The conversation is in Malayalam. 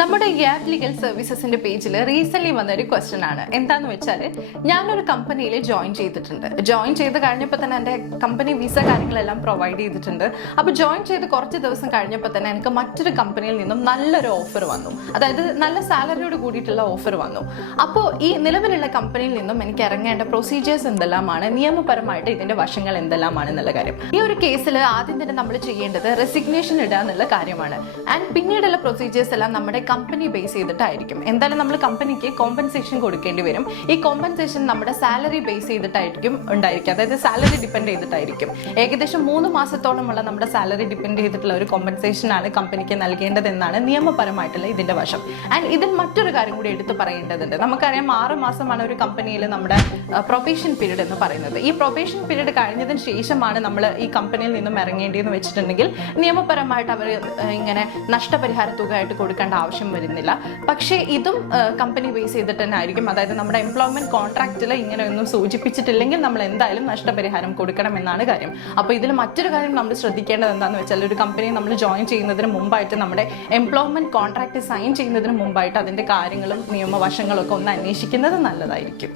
നമ്മുടെ ഗ്യാപ് ലീഗൽ സർവീസസിന്റെ പേജിൽ റീസെന്റ് വന്ന ഒരു ക്വസ്റ്റ്യൻ ആണ്. എന്താന്ന് വെച്ചാൽ, ഞാനൊരു കമ്പനിയിൽ ജോയിൻ ചെയ്തിട്ടുണ്ട്. ജോയിൻ ചെയ്ത് കഴിഞ്ഞപ്പോൾ തന്നെ എൻ്റെ കമ്പനി വിസ കാര്യങ്ങളെല്ലാം പ്രൊവൈഡ് ചെയ്തിട്ടുണ്ട്. അപ്പോൾ ജോയിൻ ചെയ്ത് കുറച്ച് ദിവസം കഴിഞ്ഞപ്പോൾ തന്നെ എനിക്ക് മറ്റൊരു കമ്പനിയിൽ നിന്നും നല്ലൊരു ഓഫർ വന്നു. അതായത് നല്ല സാലറിയോട് കൂടിയിട്ടുള്ള ഓഫർ വന്നു. അപ്പോൾ ഈ നിലവിലുള്ള കമ്പനിയിൽ നിന്നും എനിക്ക് ഇറങ്ങേണ്ട പ്രൊസീജിയേഴ്സ് എന്തെല്ലാമാണ്, നിയമപരമായിട്ട് ഇതിന്റെ വശങ്ങൾ എന്തെല്ലാമാണ് എന്നുള്ള കാര്യം. ഈ ഒരു കേസിൽ ആദ്യം തന്നെ നമ്മൾ ചെയ്യേണ്ടത് റെസിഗ്നേഷൻ ഇടുക എന്നുള്ള കാര്യമാണ്. ആൻഡ് പിന്നീടുള്ള പ്രൊസീജിയേഴ്സ് എല്ലാം നമ്മുടെ കമ്പനി ബേസ് ചെയ്തിട്ടായിരിക്കും. എന്തായാലും നമ്മൾ കമ്പനിക്ക് കോമ്പൻസേഷൻ കൊടുക്കേണ്ടി വരും. ഈ കോമ്പൻസേഷൻ നമ്മുടെ സാലറി ബേസ് ചെയ്തിട്ടായിരിക്കും ഉണ്ടായിരിക്കും. അതായത് സാലറി ഡിപ്പെൻഡ് ചെയ്തിട്ടായിരിക്കും. ഏകദേശം 3 മാസത്തോളമുള്ള നമ്മുടെ സാലറി ഡിപ്പെൻഡ് ചെയ്തിട്ടുള്ള ഒരു കോമ്പൻസേഷൻ ആണ് കമ്പനിക്ക് നൽകേണ്ടതെന്നാണ് നിയമപരമായിട്ടുള്ള ഇതിന്റെ വശം. ആൻഡ് ഇതിൽ മറ്റൊരു കാര്യം കൂടി എടുത്തു പറയേണ്ടതുണ്ട്. നമുക്കറിയാം 6 മാസമാണ് ഒരു കമ്പനിയിൽ നമ്മുടെ പ്രൊബേഷൻ പീരീഡ് എന്ന് പറയുന്നത്. ഈ പ്രൊബേഷൻ പീരീഡ് കഴിഞ്ഞതിന് ശേഷമാണ് നമ്മൾ ഈ കമ്പനിയിൽ നിന്നും ഇറങ്ങേണ്ടിയെന്ന് വെച്ചിട്ടുണ്ടെങ്കിൽ നിയമപരമായിട്ട് അവർ ഇങ്ങനെ നഷ്ടപരിഹാര തുക ആയിട്ട് കൊടുക്കേണ്ട ആവശ്യം വരുന്നില്ല. പക്ഷേ ഇതും കമ്പനി ബേസ് ചെയ്തിട്ട് തന്നെ ആയിരിക്കും. അതായത് നമ്മുടെ എംപ്ലോയ്മെന്റ് കോൺട്രാക്റ്റിൽ ഇങ്ങനെയൊന്നും സൂചിപ്പിച്ചിട്ടില്ലെങ്കിൽ നമ്മൾ എന്തായാലും നഷ്ടപരിഹാരം കൊടുക്കണം എന്നാണ് കാര്യം. അപ്പോൾ ഇതിൽ മറ്റൊരു കാര്യം നമ്മൾ ശ്രദ്ധിക്കേണ്ടത് എന്താണെന്ന് വെച്ചാൽ, ഒരു കമ്പനി നമ്മൾ ജോയിൻ ചെയ്യുന്നതിന് മുമ്പായിട്ട് നമ്മുടെ എംപ്ലോയ്മെന്റ് കോൺട്രാക്ട് സൈൻ ചെയ്യുന്നതിന് മുമ്പായിട്ട് അതിന്റെ കാര്യങ്ങളും നിയമവശങ്ങളും ഒക്കെ ഒന്ന് അന്വേഷിക്കുന്നത് നല്ലതായിരിക്കും.